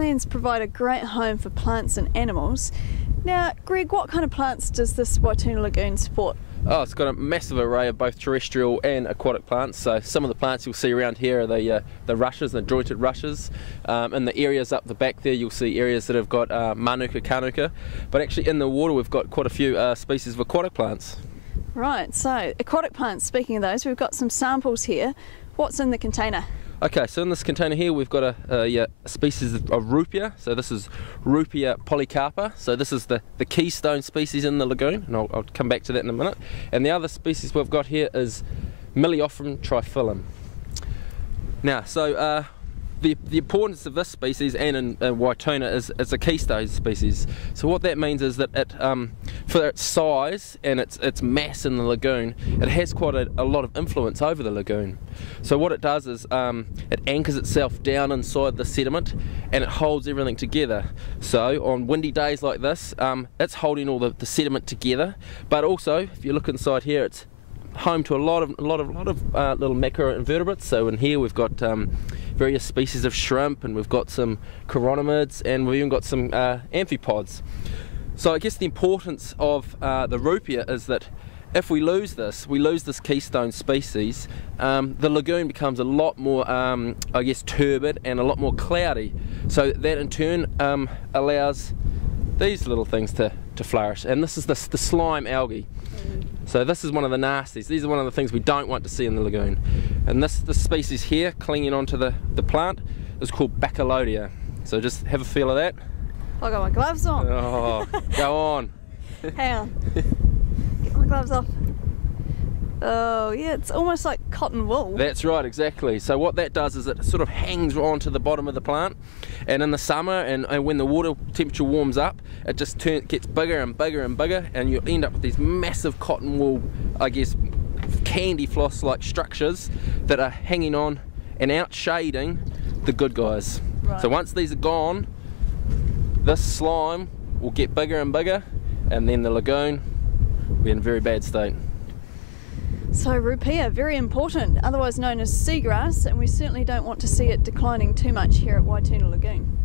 wetlands provide a great home for plants and animals. Now, Greg, what kind of plants does this Waituna Lagoon support? Oh, it's got a massive array of both terrestrial and aquatic plants. So some of the plants you'll see around here are the rushes, the jointed rushes. In the areas up the back there, you'll see areas that have got manuka kanuka. But actually in the water, we've got quite a few species of aquatic plants. Right, so aquatic plants, speaking of those, we've got some samples here. What's in the container? Okay, so in this container here we've got a species of Ruppia. So this is Ruppia polycarpa. So this is the keystone species in the lagoon, and I'll come back to that in a minute. And the other species we've got here is Milliophrum triphyllum. Now, so the importance of this species and in Waituna is it's a keystone species. So what that means is that it, for its size and its mass in the lagoon, it has quite a lot of influence over the lagoon. So what it does is it anchors itself down inside the sediment and it holds everything together. So on windy days like this, it's holding all the sediment together. But also, if you look inside here, it's home to a lot of little macroinvertebrates. So in here we've got various species of shrimp, and we've got some chironomids, and we've even got some amphipods. So I guess the importance of the Ruppia is that if we lose this keystone species, the lagoon becomes a lot more, I guess, turbid and a lot more cloudy. So that in turn allows these little things to flourish, and this is the slime algae. So this is one of the nasties. These are one of the things we don't want to see in the lagoon. And this species here, clinging onto the plant, is called Baccalodia. So just have a feel of that. I've got my gloves on. Oh, go on. Hang on. Get my gloves off. Oh yeah, it's almost like cotton wool. That's right, exactly. So what that does is it sort of hangs onto the bottom of the plant, and in the summer and when the water temperature warms up, it just gets bigger and bigger and bigger, and you end up with these massive cotton wool, I guess, candy floss like structures that are hanging on and out shading the good guys. Right. So once these are gone, this slime will get bigger and bigger, and then the lagoon will be in a very bad state. So Ruppia, very important, otherwise known as seagrass, and we certainly don't want to see it declining too much here at Waituna Lagoon.